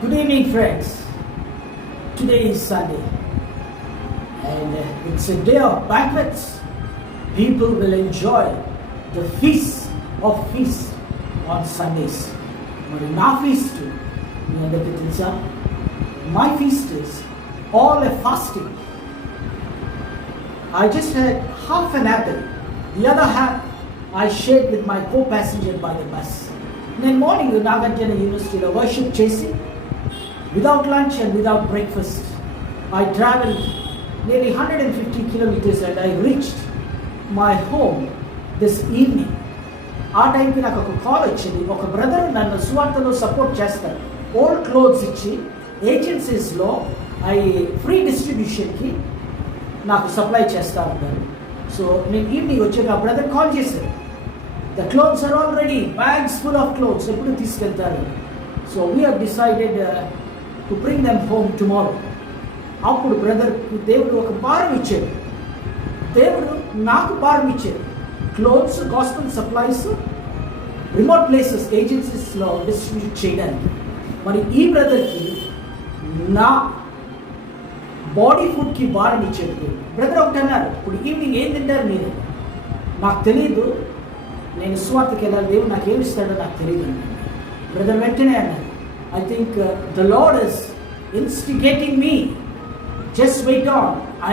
Good evening, friends. Today is Sunday, and it's a day of banquets. People will enjoy the feast of feasts on Sundays. మరి నా feast మీ అందరికీ తెలుసా? My feast is all a fasting. I just had half an apple. The other half I shared with my co-passenger by the bus. నేను morning Nagarjuna యూనివర్సిటీలో worship చేసి without lunch and without breakfast, I traveled nearly 150 kilometers and I reached my home this evening. ఆ టైంకి నాకు ఒక call వచ్చింది. ఒక brother నన్ను సువార్తలో సపోర్ట్ చేస్తారు. ఓల్డ్ క్లోత్స్ ఇచ్చి ఏజెన్సీస్లో ఫ్రీ డిస్ట్రిబ్యూషన్కి నాకు సప్లై చేస్తూ ఉంటారు. సో నేను ఈవినింగ్ వచ్చాక ఆ బ్రదర్ కాల్ చేశారు. The clothes are all ready, bags full of clothes, ఎప్పుడు తీసుకెళ్తారు? So we have decided to bring them home tomorrow. అప్పుడు బ్రదర్ దేవుడు ఒక భారం ఇచ్చాడు. దేవుడు నాకు భారం ఇచ్చాడు. Clothes, gospel supplies remote places ఏజెన్సీస్లో డిస్ట్రిబ్యూట్ చేయడానికి. మరి ఈ బ్రదర్కి నా బాడీ ఫుడ్కి భారం ఇచ్చాడు. బ్రదర్ ఒకటి అన్నారు, ఇప్పుడు ఈవినింగ్ ఏం తింటారు మీరు? నాకు తెలియదు, నేను స్వార్థకి వెళ్ళాలి, దేవుడు నాకు ఏమి ఇస్తాడో నాకు తెలియదు అండి. బ్రదర్ వెంటనే అన్నారు, I think the Lord is instigating me. Just wait on.